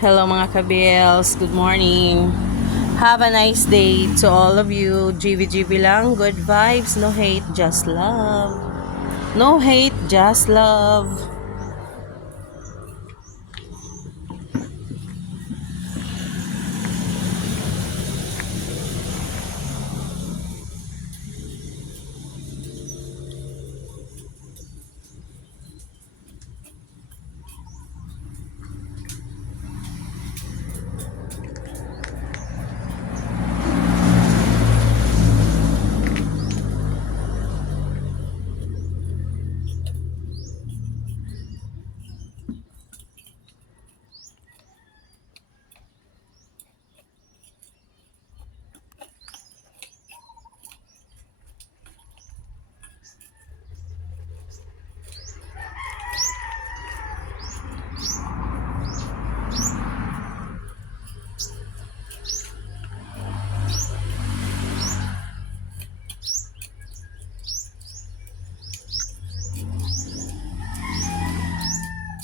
Hello mga kabils, good morning. Have a nice day to all of you. GVGV lang, good vibes, no hate, just love. No hate, just love.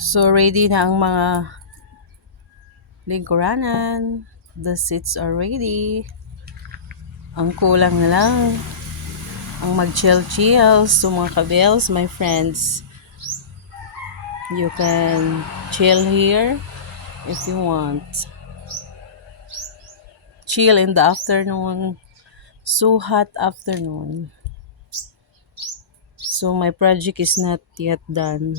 So ready na ang mga lingkuranan. The seats are ready. Ang kulang na lang ang mag-chill-chill. So mga kabils, my friends, you can chill here if you want. Chill in the afternoon. So hot afternoon. So my project is not yet done.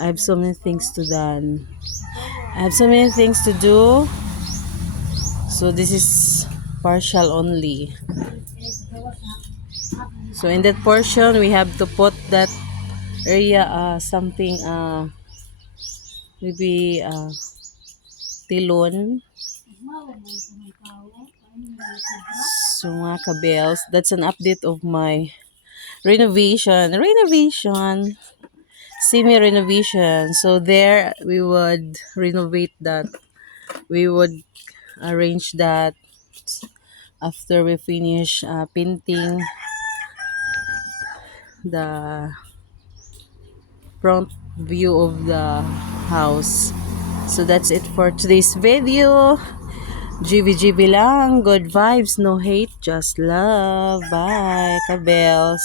I have so many things to done. I have so many things to do. So this is partial only. So in that portion, we have to put that area something maybe tilon. So mga kabels, that's an update of my renovation. Semi-renovation. So there we would renovate that. We would arrange that after we finish painting the front view of the house. So that's it for today's video. GVGV lang. Good vibes, no hate, just love. Bye, kabels.